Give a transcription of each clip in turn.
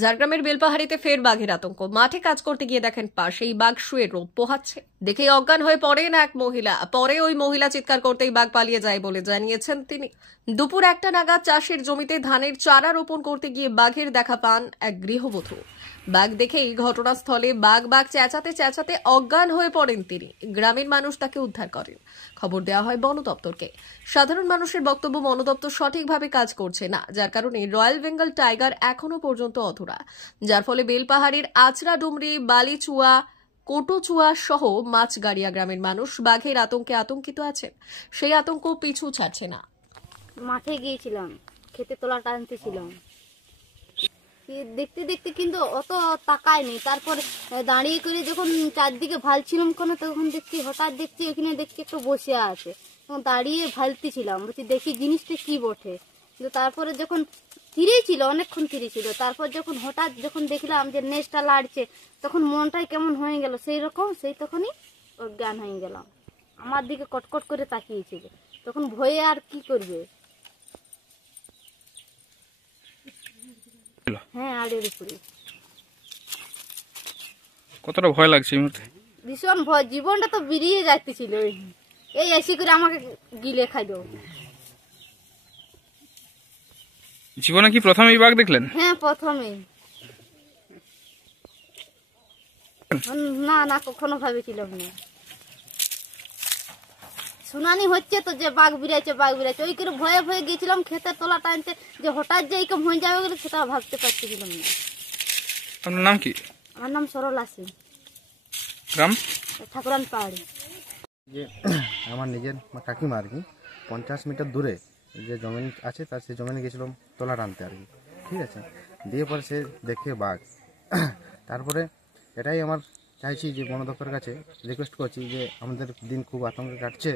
ঝাড়গ্রামের বেলপাহাড়িতে ফের বাঘের আতঙ্ক। মাঠে কাজ করতে গিয়ে দেখেন পাশেই বাঘ শুয়ে রোদ পোহাচ্ছে। দেখেই অজ্ঞান হয়ে পড়েন এক মহিলা। পরে ওই মহিলা চিৎকার করতেই বাঘ পালিয়ে যায় বলে জানিয়েছেন তিনি। দুপুর 1টা নাগাদ চাষের জমিতে ধানের চারা রোপণ করতে গিয়ে বাঘের দেখা পান এক গৃহবধূ। বাঘ দেখেই ঘটনাস্থলে বাঘ চেঁচাতে চেঁচাতে অজ্ঞান হয়ে পড়েন তিনি। গ্রামের মানুষ তাকে উদ্ধার করেন। খবর দেওয়া হয় বন দপ্তরকে। সাধারণ মানুষের বক্তব্য, বন দপ্তর সঠিকভাবে কাজ করছে না, যার কারণে রয়্যাল বেঙ্গল টাইগার এখনো পর্যন্ত অধরা, যার ফলে বেলপাহাড়ির আচরা ডুমরি, বালিচুয়া, কোটোচুয়া সহ মাছগাড়িয়া গ্রামের মানুষ বাঘের আতঙ্কে আতঙ্কিত আছেন। সেই আতঙ্ক পিছু ছাড়ছে না। মাঠে গিয়েছিলাম, খেতে তোলা টানতেছিলাম, দেখতে দেখতে কিন্তু অত তাকায়নি। তারপর দাঁড়িয়ে করে যখন চারদিকে ভালছিলাম তখন দেখছি, হঠাৎ দেখছি ওখানে দেখছি একটু বসে আছে। দাঁড়িয়ে ভালতেছিলাম, বলছি দেখি জিনিসটা কি বটে। কিন্তু তারপরে যখন তীরেই ছিল, অনেকক্ষণ তীরে ছিল, তারপর যখন হঠাৎ যখন দেখলাম যে নেজটা লাড়ছে, তখন মনটাই কেমন হয়ে গেল, সেই তখনই অজ্ঞান হয়ে গেলাম। আমার দিকে কটকট করে তাকিয়েছিল, তখন ভয়ে আর কি করবে। হ্যাঁ, আড়ের উপরে। কতটা ভয় লাগছে এই মুহূর্তে? ভীষণ ভয়, জীবনটা তো বেরিয়ে যাইতেছিল। এই এসে করে আমাকে গিলে খাইলো। জীবনে কি প্রথম এই বাঘ দেখলেন? হ্যাঁ, প্রথমে। না, কখনো ভাবেছিলাম না। শুনানি হচ্ছে তো যে বাঘ বিরাইছে, ওই করে ভয়ে ভয়ে গেছিলাম খেতে তোলা টানতে, যে হঠাৎ যে এইরকম হয়ে যাবে বলে সেটা ভাবতে পারছিলাম না। আপনার নাম কি? আমার নাম সরলা সিং, গ্রাম ঠাকুরান পাহাড়ি। যে আমার নিজের কাকিমা আর কি 50 মিটার দূরে যে জমিন আছে, তার সেই জমিনে গেছিলাম তোলা টানতে আর কি। ঠিক আছে, দিয়ে পরে সে দেখে বাঘ। তারপরে এটাই আমার চাইছি যে বন দপ্তরের কাছে রিকোয়েস্ট করছি যে আমাদের দিন খুব আতঙ্কে কাটছে,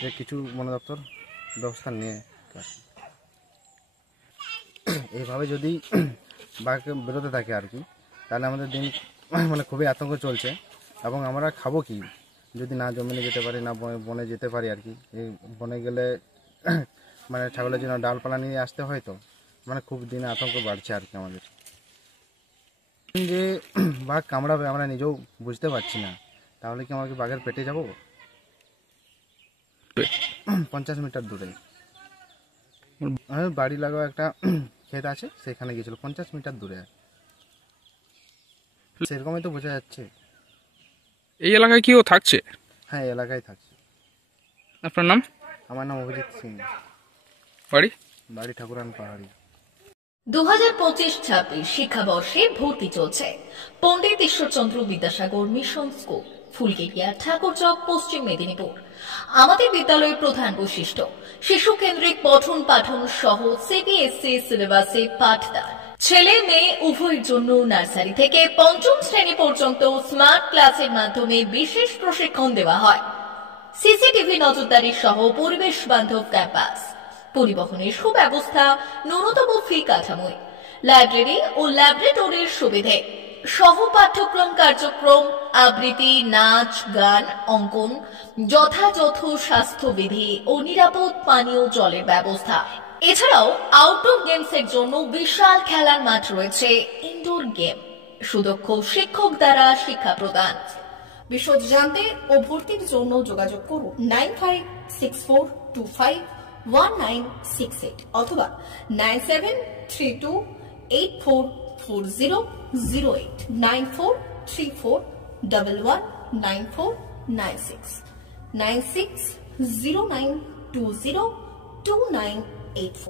যে কিছু বন দপ্তর ব্যবস্থা নিয়ে। এইভাবে যদি বাঘ বেরোতে থাকে আর কি, তাহলে আমাদের দিন খুবই আতঙ্ক চলছে। এবং আমরা খাবো কি যদি না জমিনে যেতে পারি, না বনে যেতে পারি আর কি। এই বনে গেলে ছাগলের জন্য ডালপালা নিয়ে আসতে হয়, তো খুব দিনে আতঙ্ক বাড়ছে আর কি আমাদের। যে বাঘ কামড়াবে আমরা নিজেও বুঝতে পারছি না, তাহলে কি আমাকে বাঘের পেটে যাব? 50 মিটার দূরে বাড়ি লাগা একটা ক্ষেত আছে, সেখানে গেছিল 50 মিটার দূরে। সেরকমই তো বোঝা যাচ্ছে। এই এলাকায় কি ও থাকছে? হ্যাঁ, এলাকায় থাকছে। আপনার নাম? আমার নাম অভিজিৎ সিং। বাড়ি ঠাকুরান পাহাড়ি। 2025-26 শিক্ষাবর্ষে ভর্তি চলছে পণ্ডিত ঈশ্বরচন্দ্র বিদ্যাসাগর মিশন স্কুল, ফুলকেটিয়া, ঠাকুরচক, পশ্চিম মেদিনীপুর। আমাদের বিদ্যালয়ের প্রধান বৈশিষ্ট্য শিশু কেন্দ্রিক পঠন পাঠন সহ সিবিএসই সিলেবাসে পাঠদান। ছেলে মেয়ে উভয়ের জন্য নার্সারি থেকে 5ম শ্রেণী পর্যন্ত স্মার্ট ক্লাসের মাধ্যমে বিশেষ প্রশিক্ষণ দেওয়া হয়। সিসিটিভি নজরদারি সহ পরিবেশ বান্ধব ক্যাম্পাস, পরিবহনের সুব্যবস্থা, ন্যূনতম ফি কাঠামোয়, লাইব্রেরি ও ল্যাবরেটরির সুবিধে, সহ পাঠ্যক্রম কার্যক্রম, আবৃত্তি, নাচ, গান, অঙ্কন, যথাযথ স্বাস্থ্যবিধি ও নিরাপদ পানীয় জলের ব্যবস্থা। এছাড়াও আউটডোর গেমসের জন্য বিশাল খেলার মাঠ রয়েছে। ইনডোর গেম, সুদক্ষ শিক্ষক দ্বারা শিক্ষা প্রদান। বিশদ জানতে ও ভর্তির জন্য যোগাযোগ করুন 9564251968 অথবা 9732844008 9434119496 9609202984।